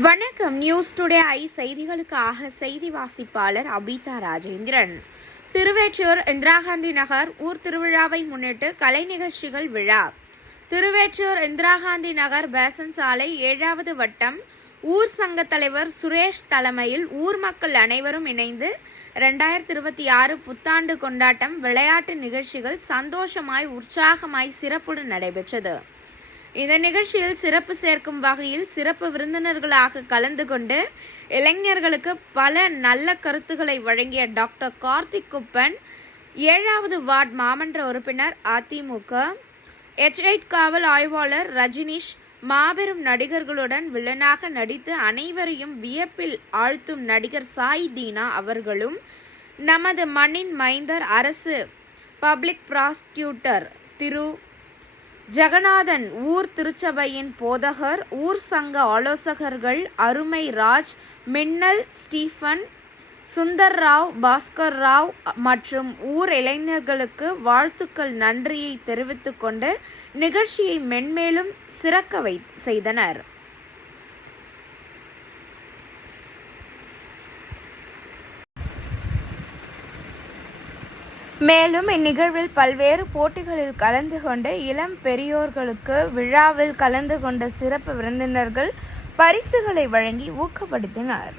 வணக்கம். News today I செய்திகளுக்காக செய்தி வாசிப்பாளர் அபிதா ராஜேந்திரன். திருவேற்றூர் இந்திரா காந்தி நகர் ஊர் திருவிழாவை முன்னிட்டு கலை நிகழ்ச்சிகள் விழா. திருவேற்றூர் இந்திரா காந்தி நகர் பேசன் சாலை ஏழாவது வட்டம். ஊர் சங்க தலைவர் சுரேஷ் தலைமையில் ஊர் மக்கள் அனைவரும் இணைந்து ரெண்டாயிரத்தி இருபத்தி ஆறு புத்தாண்டு கொண்டாட்டம் விளையாட்டு நிகழ்ச்சிகள் சந்தோஷமாய் உற்சாகமாய் சிறப்புடன் நடைபெற்றது. இந்த நிகழ்ச்சியில் சிறப்பு சேர்க்கும் வகையில் சிறப்பு விருந்தினர்களாக கலந்து கொண்டு இளைஞர்களுக்கு பல நல்ல கருத்துக்களை வழங்கிய டாக்டர் கார்த்திக் குப்பன் ஏழாவது வார்டு மாமன்ற உறுப்பினர் அதிமுக எச்ஐட் காவல் ஆய்வாளர் ரஜினிஷ் மாபெரும் நடிகர்களுடன் வில்லனாக நடித்து அனைவரையும் வியப்பில் ஆழ்த்தும் நடிகர் சாய் தீனா அவர்களும் நமது மண்ணின் மைந்தர் அரசு பப்ளிக் ப்ராசிக்யூட்டர் திரு ஜெகநாதன் ஊர் திருச்சபையின் போதகர் ஊர் சங்க ஆலோசகர்கள் அருமை ராஜ் மின்னல் ஸ்டீஃபன் சுந்தர் ராவ் பாஸ்கர் ராவ் மற்றும் ஊர் இளைஞர்களுக்கு வாழ்த்துக்கள் நன்றியை தெரிவித்துக்கொண்டு நிகழ்ச்சியை மென்மேலும் சிறக்க வை செய்தனர். மேலும் இந்நிகழ்வில் பல்வேறு போட்டிகளில் கலந்து கொண்ட இளம் பெரியோர்களுக்கு விழாவில் கலந்து கொண்ட சிறப்பு விருந்தினர்கள் பரிசுகளை வழங்கி ஊக்கப்படுத்தினர்.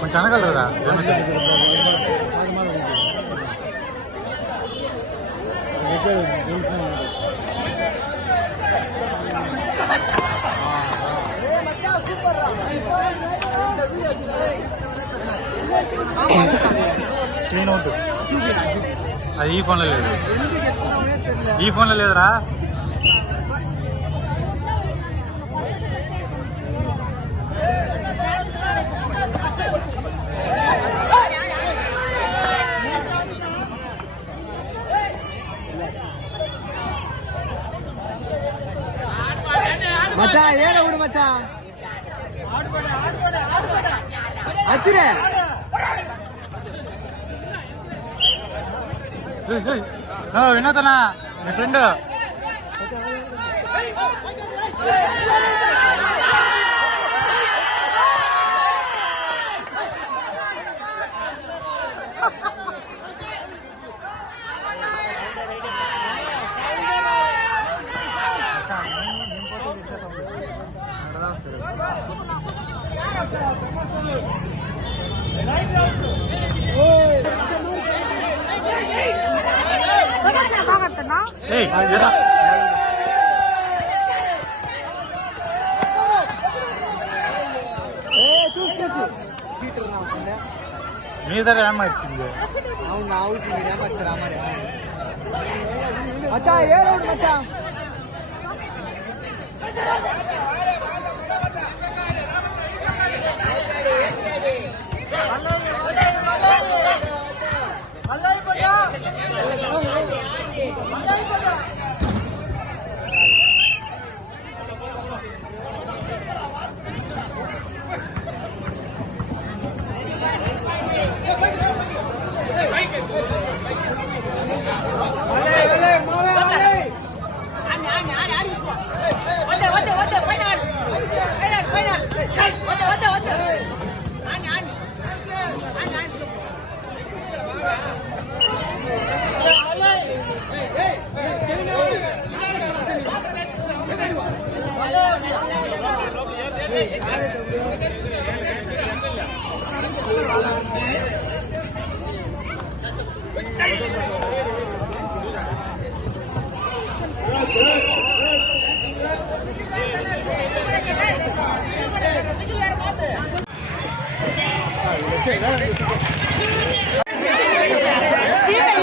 కొంచెం అనగలరా క్లీన్ ఉంటుంది అది ఈ ఫోన్లో లేదు ఈ ఫోన్లో లేదురా మచ్చా ఏడ ఊడు మచ్చా అచ్చిరే వినోదనా మీ ఫ్రెండ్ ఏయ్ ఏడా మీ దగ్గర ఏమైతుంది అవును నా ఊరికి మీరే పచ్చారా మరి మచ్చా ఏ రోడ్ మచ్చా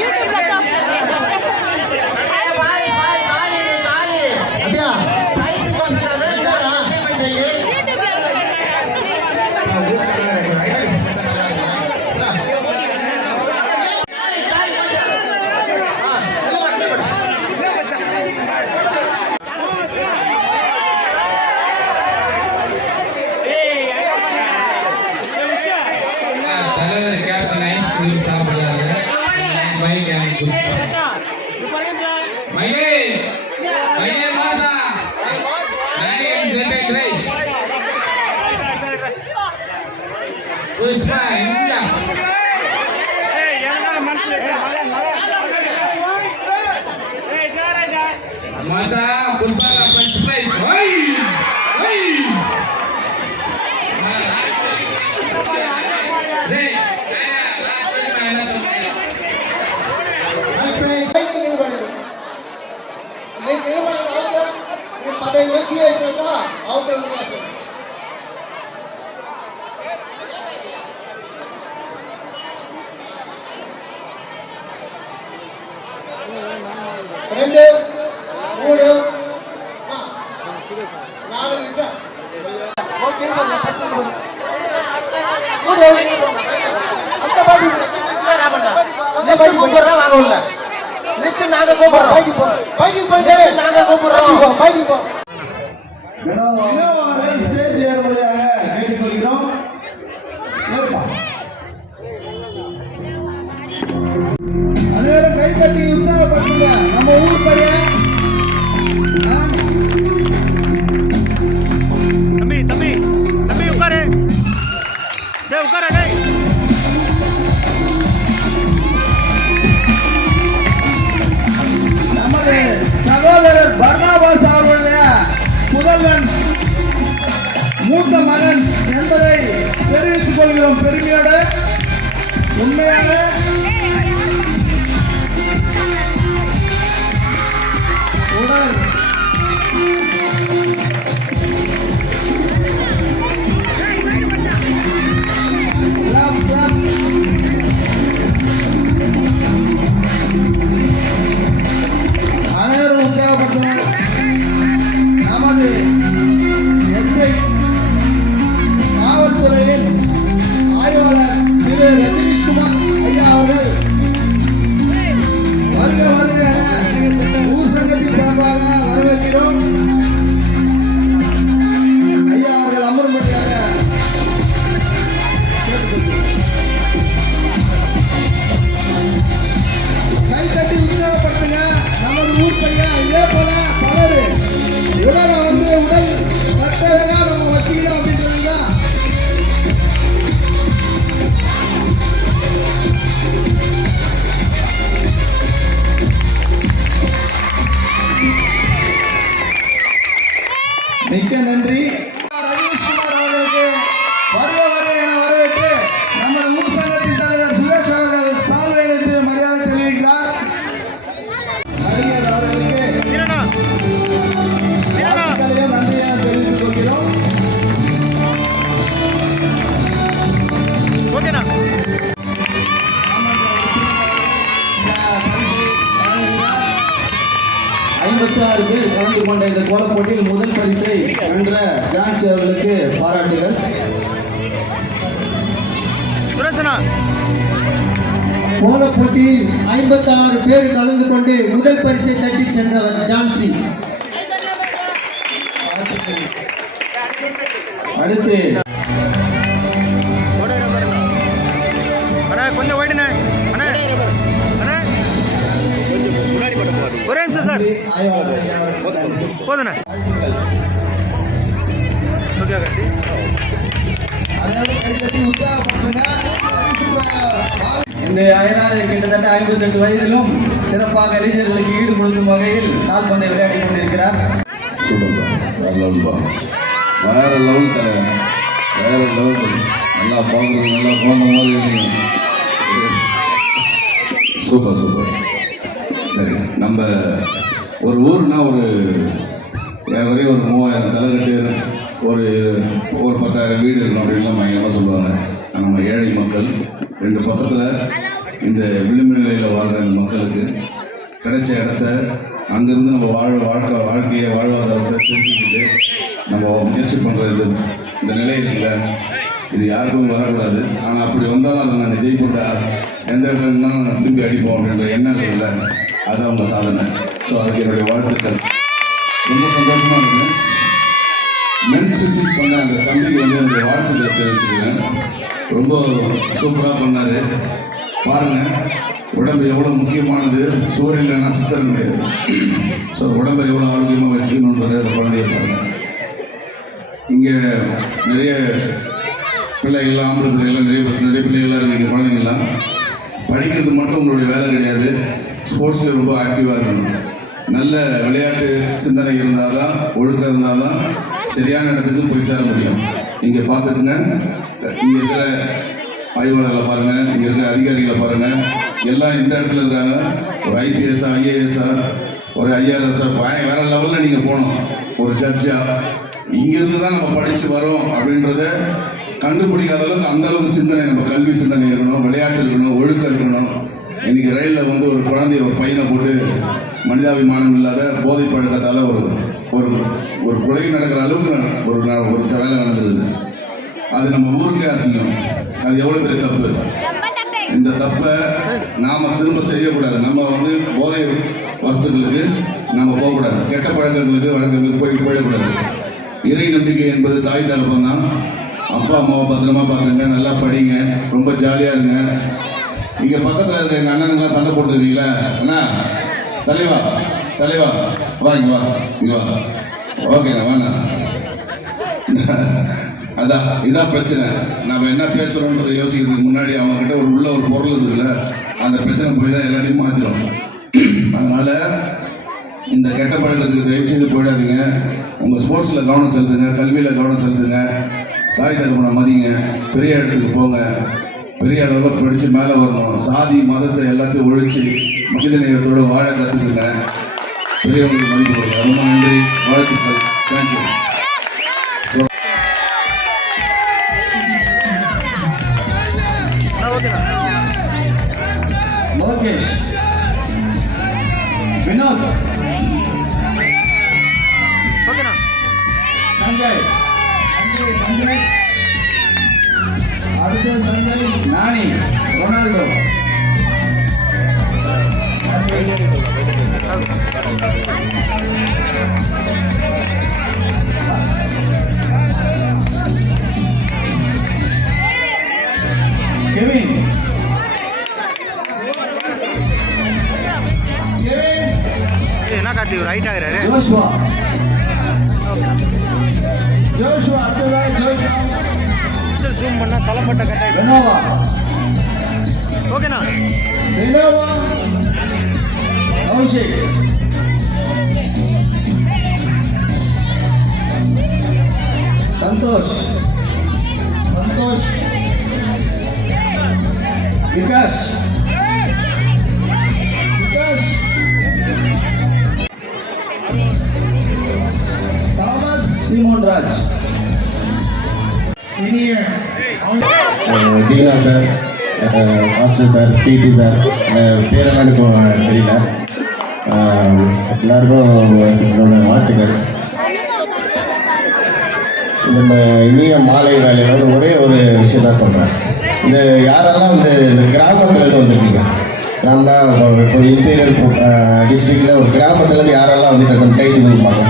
யூடியூப்ல கூப்பிடுறா வாங்க உள்ள. லிஸ்ட் நாங்க கூப்பிடுறோம். பைக்கு போ. பைக்கு போயிட்டு நாங்க கூப்பிடுறோம். பைக்கு கேட்டுக்கொள்கிறோம் அனைவரும் கைத்தட்டி உற்சாகப்படுத்துங்க. தெரிவித்துக் கொள்கிறோம் பெருமையோட. உண்மையான ஓலப் போட்டியில் ஐம்பத்தி ஆறு பேர் கலந்து கொண்டு முதல் பரிசை தட்டி சென்றவர் ஜான்சி அடுத்து. கொஞ்சம் ஓடினே ஒரே நிமிஷம் சார். போதுண்ணே. ஓகே கட்டி அதாவது இந்த அயனாரை கிட்டத்தட்ட ஐம்பத்தெட்டு வயதிலும் சிறப்பாக இளைஞர்களுக்கு ஈடு கொடுக்கும் வகையில் கால்பந்தை விளையாடி கொண்டிருக்கிறார். வேற லெவல் தலை வேற லெவல் தலை நல்லா பார்க்குறது நல்லா போன மாதிரி சூப்பர் சூப்பர். சரி நம்ம ஒரு ஊர்னா ஒரு ஒரே ஒரு மூவாயிரம் தலைகட்டு ஒரு ஒரு பத்தாயிரம் வீடு இருக்கும் அப்படின்லாம் பயங்கரமாக சொல்லுவாங்க. நம்ம ஏழை மக்கள் ரெண்டு பக்கத்தில் இந்த விளிம்பு நிலையில் வாழ்கிற இந்த மக்களுக்கு கிடைச்ச இடத்த அங்கேருந்து நம்ம வாழ வாழ்க்கை வாழ்க்கையை வாழ்வாதாரத்தை திருப்பிக்கிட்டு நம்ம முயற்சி பண்ணுற இது இந்த நிலை இருக்குல்ல இது யாருக்கும் வரக்கூடாது. ஆனால் அப்படி வந்தாலும் அதை நாங்கள் ஜெயிப்போம்டா. எந்த இடத்துல இருந்தாலும் நாங்கள் திரும்பி அடிப்போம் அப்படின்ற எண்ணம் இருக்குல்ல அது அவங்க சாதனை. ஸோ அதுக்கு என்னுடைய வாழ்த்துக்கள். ரொம்ப சந்தோஷமாக இருக்குது மென்ஸ் விசிட் பண்ண அந்த தம்பிக்கு வந்து என்னுடைய வாழ்த்துக்களை தெரிவிச்சுக்கிறேன். ரொம்ப சூப்பராக பண்ணார். பாருங்கள் உடம்பு எவ்வளோ முக்கியமானது. சூரியன் இல்லைன்னா சித்திரம் கிடையாது. ஸோ உடம்பை எவ்வளோ ஆரோக்கியமாக வச்சுக்கணுன்றதை அந்த குழந்தைய பாருங்கள் இங்கே நிறைய பிள்ளைகள்லாம் ஆம்பளை பிள்ளைகள்லாம் நிறைய பேர் நிறைய பிள்ளைகள்லாம் இருக்கீங்க குழந்தைங்களாம் படிக்கிறது மட்டும் உங்களுடைய வேலை கிடையாது. ஸ்போர்ட்ஸில் ரொம்ப ஆக்டிவாக இருக்கணும். நல்ல விளையாட்டு சிந்தனை இருந்தால் தான் ஒழுக்கம் இருந்தால் தான் சரியான இடத்துக்கு போய் சேர முடியும். இங்கே பார்த்துக்குங்க இங்கே இருக்கிற ஆய்வாளர்களை பாருங்கள் இங்கே இருக்கிற அதிகாரிகளை பாருங்கள் எல்லாம் இந்த இடத்துல இருக்கிறாங்க. ஒரு ஐபிஎஸ்ஸா ஐஏஎஸ்ஸா ஒரு ஐஆர்எஸ்ஸா வேற லெவலில் நீங்கள் போகணும். ஒரு சர்ச்சா இங்கிருந்து தான் நம்ம படித்து வரோம் அப்படின்றத கண்டுபிடிக்காத அளவுக்கு அந்த அளவுக்கு சிந்தனை நம்ம கல்வி சிந்தனை இருக்கணும் விளையாட்டு இருக்கணும் ஒழுக்கம் இருக்கணும். இன்னைக்கு ரயிலில் வந்து ஒரு குழந்தைய ஒரு பையனை போட்டு மனிதாபிமானம் இல்லாத போதை பழக்கத்தால் ஒரு ஒரு ஒரு கொலை நடக்கிற அளவுக்கு ஒரு ஒரு வேலை நடந்துருது. அது நம்ம ஊருக்கே அசிங்கம். அது எவ்வளோ பெரிய தப்பு? இந்த தப்பை நாம திரும்ப செய்யக்கூடாது. நம்ம வந்து போதை வஸ்துக்களுக்கு நம்ம போகக்கூடாது. கெட்ட பழக்கங்களுக்கு வழக்கங்களுக்கு போய் போயிடக்கூடாது. இறை நம்பிக்கை என்பது தாய் தகப்பன் தான். அப்பா அம்மாவை பத்திரமா பார்த்துங்க. நல்லா படிங்க. ரொம்ப ஜாலியாக இருங்க. இங்கே பக்கத்தில் இருக்க எங்கள் அண்ணனுங்களாம் சண்டை போட்டுருக்கீங்களா அண்ணா தலைவா தலைவா வா இங்க வா இங்க வா. ஓகேண்ணா வாண்ணா. அதான் இதான் பிரச்சனை. நம்ம என்ன பேசுறோன்றதை யோசிக்கிறதுக்கு முன்னாடி அவங்க கிட்ட ஒரு உள்ள ஒரு பொருள் இருக்குல்ல அந்த பிரச்சனை போய் தான் எல்லாத்தையும் மாத்திரும். அதனால இந்த கெட்ட பழக்கத்துக்கு தயவு செய்து போயிடாதீங்க. உங்க ஸ்போர்ட்ஸ்ல கவனம் செலுத்துங்க கல்வியில கவனம் செலுத்துங்க. தாய் தகப்பனை மதிங்க பெரிய இடத்துக்கு போங்க. பெரிய அளவில் படித்து மேலே வரணும். சாதி மதத்தை எல்லாத்தையும் ஒழிச்சு மனித நேயத்தோடு வாழ கற்றுக்குங்க பெரியவங்களுக்கு மதிப்பு ரொம்ப நன்றி. வாழ்த்துக்கள். Thank you Gracias. Lucas! Lucas! Thomas Simonraj இனிய Deena sir master sir PT sir பேரெல்லாம் எனக்கு தெரியல. Um, எல்லாருக்கும் என்னோட வாழ்த்துக்கள். நம்ம இனிய மாலை வேலையோட ஒரே ஒரு விஷயம் தான் சொல்கிறேன் இந்த யாரெல்லாம் வந்து இந்த கிராமத்துலேருந்து வந்திருக்கீங்க? கிராமம்னா இப்போ இன்டீரியர் டிஸ்ட்ரிக்டில் ஒரு கிராமத்துலேருந்து யாரெல்லாம் வந்துட்டு கொஞ்சம் கை தூக்கிப்பாங்க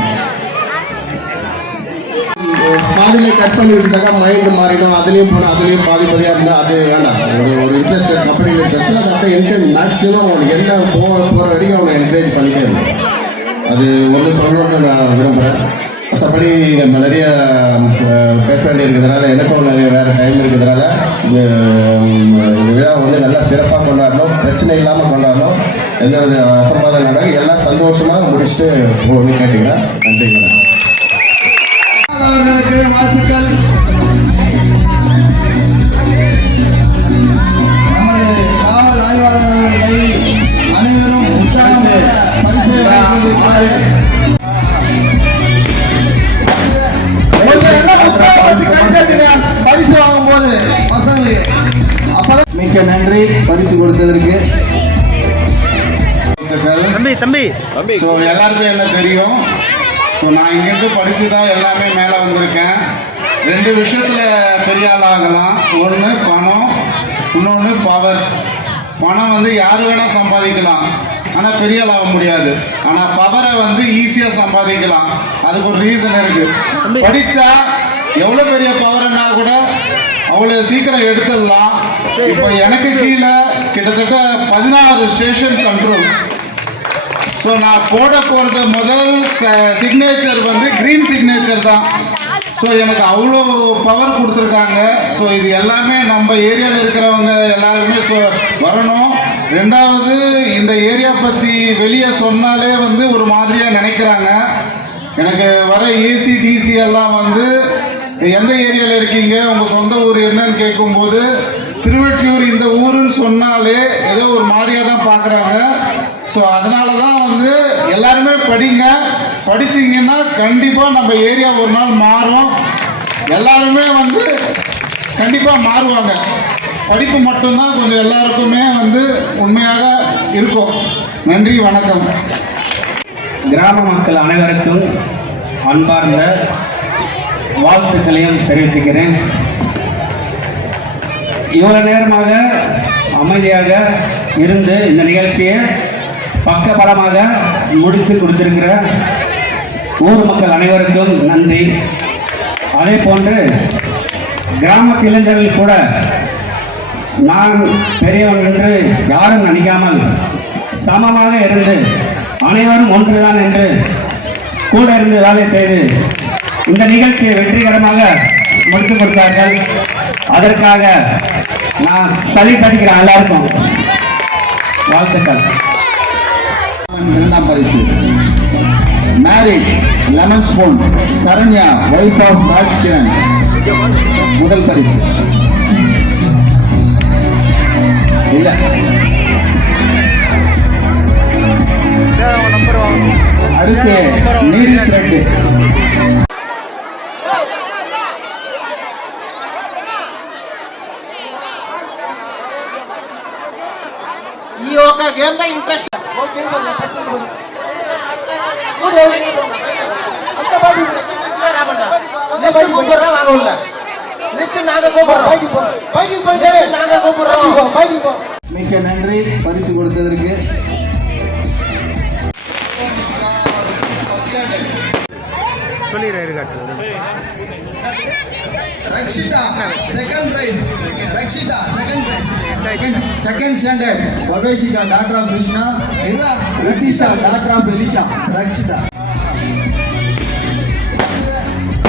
பாதிலே கட் பண்ணி விட்டுட்டாக்கா மைண்டு மாறிடும். அதுலேயும் போனால் அதுலேயும் பாதி பாதியாக இருந்தால் அது வேண்டாம். ஒரு ஒரு இன்ட்ரெஸ்ட் கம்பெனியில் இன்ட்ரெஸ்ட் அதை அப்படியே என்கரேஜ் மேக்ஸிமம் அவனுக்கு என்ன போக போகிற வரைக்கும் அவனை என்கரேஜ் பண்ணிட்டே இருக்கும் அது ஒன்று சொல்லணும்னு நான் விரும்புகிறேன் மற்றபடி நம்ம நிறைய பேச வேண்டியிருக்கிறதுனால எனக்கும் நிறைய வேறு டைம் இருக்கிறதுனால இந்த விழாவை விழா வந்து நல்லா சிறப்பாக கொண்டாடணும். பிரச்சனை இல்லாமல் கொண்டாடணும். எந்த வித அசம்பாதம் நடக்கும் எல்லாம் சந்தோஷமாக முடிச்சுட்டு போகணும்னு கேட்டுக்கிறேன். நன்றி வாழ்த்துக்கள். தம்பி. தம்பி. ஸோ எல்லாருக்கும் என்ன தெரியும்? ஸோ நான் இங்கேருந்து படித்து தான் எல்லாமே மேலே வந்திருக்கேன். ரெண்டு விஷயத்தில் பெரிய ஆள் ஆகலாம். ஒன்று பணம் இன்னொன்று பவர் பணம் வந்து யார் வேணால் சம்பாதிக்கலாம். ஆனால் பெரிய ஆள் ஆக முடியாது. ஆனால் பவரை வந்து ஈஸியாக சம்பாதிக்கலாம். அதுக்கு ஒரு ரீசன் இருக்குது படித்தா எவ்வளோ பெரிய பவர்னா கூட அவ்வளோ சீக்கிரம் எடுத்துடலாம். இப்போ எனக்கு கீழே கிட்டத்தட்ட பதினாறு ஸ்டேஷன் கண்ட்ரோல் ஸோ நான் போட போகிறது முதல் சிக்னேச்சர் வந்து க்ரீன் சிக்னேச்சர் தான். ஸோ எனக்கு அவ்வளோ பவர் கொடுத்துருக்காங்க. ஸோ இது எல்லாமே நம்ம ஏரியாவில் இருக்கிறவங்க எல்லாருமே ஸோ வரணும். ரெண்டாவது இந்த ஏரியா பற்றி வெளியே சொன்னாலே வந்து ஒரு மாதிரியாக நினைக்கிறாங்க. எனக்கு வர ஏசி டிசி எல்லாம் வந்து எந்த ஏரியாவில் இருக்கீங்க? உங்கள் சொந்த ஊர் என்னன்னு கேட்கும்போது திருவெற்றியூர் இந்த ஊருன்னு சொன்னாலே ஏதோ ஒரு மாதிரியாக தான் பார்க்குறாங்க ஸோ அதனால தான் வந்து எல்லாருமே படிங்க. படிச்சீங்கன்னா கண்டிப்பாக நம்ம ஏரியா ஒரு நாள் மாறும். எல்லாருமே வந்து கண்டிப்பாக மாறுவாங்க. படிப்பு மட்டும்தான் கொஞ்சம் எல்லாருக்குமே வந்து உண்மையாக இருக்கும். நன்றி வணக்கம். கிராம மக்கள் அனைவருக்கும் அன்பார்ந்த வாழ்த்துக்களையும் தெரிவித்துக்கிறேன். இவ்வளோ நேரமாக அமைதியாக இருந்து இந்த நிகழ்ச்சியை பக்கபலமாக முடித்து கொடுத்திருக்கிற ஊர் மக்கள் அனைவருக்கும் நன்றி. அதே போன்று கிராமத்து இளைஞர்கள் கூட நான் பெரியவன் என்று யாரும் நினைக்காமல் சமமாக இருந்து அனைவரும் ஒன்றுதான் என்று கூட இருந்து வேலை செய்து இந்த நிகழ்ச்சியை வெற்றிகரமாக முடித்து கொடுத்தார்கள். அதற்காக நான் சளி படிக்கிறேன் எல்லாருக்கும் வாழ்த்துக்கள். இரண்டாம் பரிசு. Married lemon spoon Saranya wife of Rajkiran முதல் பரிசு. இல்ல. அடுத்து நீரி த்ரெட்டு. வாங்கணும் அடுத்து நீடி த்ரெட் நெக்ஸ்ட் கூப்பிடுறோம் வாங்க உள்ள நெக்ஸ்ட் நாங்க கூப்பிடுறோம் பைக்கு போயிட்டு நாங்க கூப்பிடுறோம் நன்றி. பரிசு கொடுத்ததற்கு. சொல்லிடுறேன் இருக்காட்டு Rakshitha second prize Rakshitha second prize second standard Baveshika doctor of Krishna Rakshitha doctor of Elisha Rakshitha.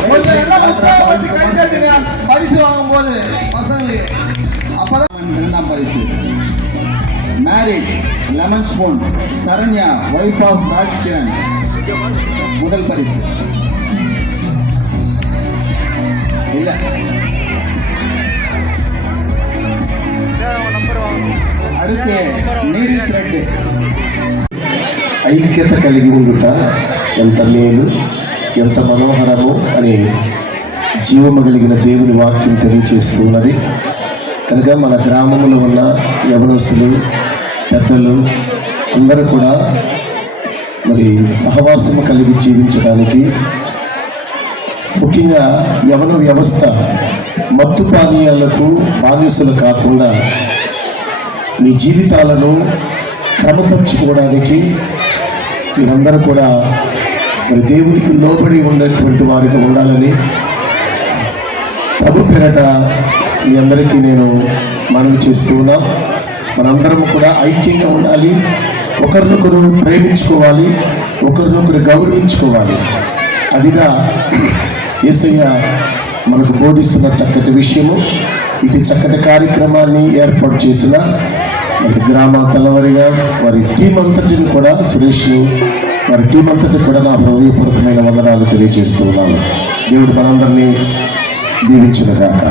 கொஞ்சம் எல்லாம் பரிசு வாங்கும்போது பசங்களுக்கு அப்பதான் இரண்டாம் பரிசு. Married lemon spoon Saranya wife of Rajkiran முதல் பரிசு. ఐక్యత కలిగి ఉండుట ఎంత మేలు ఎంత మనోహరము అని జీవము కలిగిన దేవుని వాక్యం తెలియజేస్తూ ఉన్నది. కనుక మన గ్రామంలో ఉన్న యవనస్తులు పెద్దలు అందరూ కూడా మరి సహవాసము కలిగి జీవించడానికి ముఖ్యంగా యవన వ్యవస్థ మత్తు పానీయాలకు బానిసలు కాకుండా మీ జీవితాలను క్రమపరుచుకోవడానికి మీరందరూ కూడా మరి దేవునికి లోబడి ఉన్నటువంటి వారికి ఉండాలని ప్రభు పేరట మీ అందరికీ నేను మనవి చేస్తూ ఉన్నా. మనందరం కూడా ఐక్యంగా ఉండాలి. ఒకరినొకరు ప్రేమించుకోవాలి. ఒకరినొకరు గౌరవించుకోవాలి. అదిగా ఏసయ్య మనకు బోధిస్తున్న చక్కటి విషయము ఇటు చక్కటి కార్యక్రమాన్ని ఏర్పాటు చేసిన మరి గ్రామ తలవరిగా వారి టీం అంతటిని కూడా సురేష్ వారి టీం అంతటి కూడా నా హృదయపూర్వకమైన వందనాలు తెలియజేస్తున్నాను దేవుడు మనందరినీ దీవించునుగాక.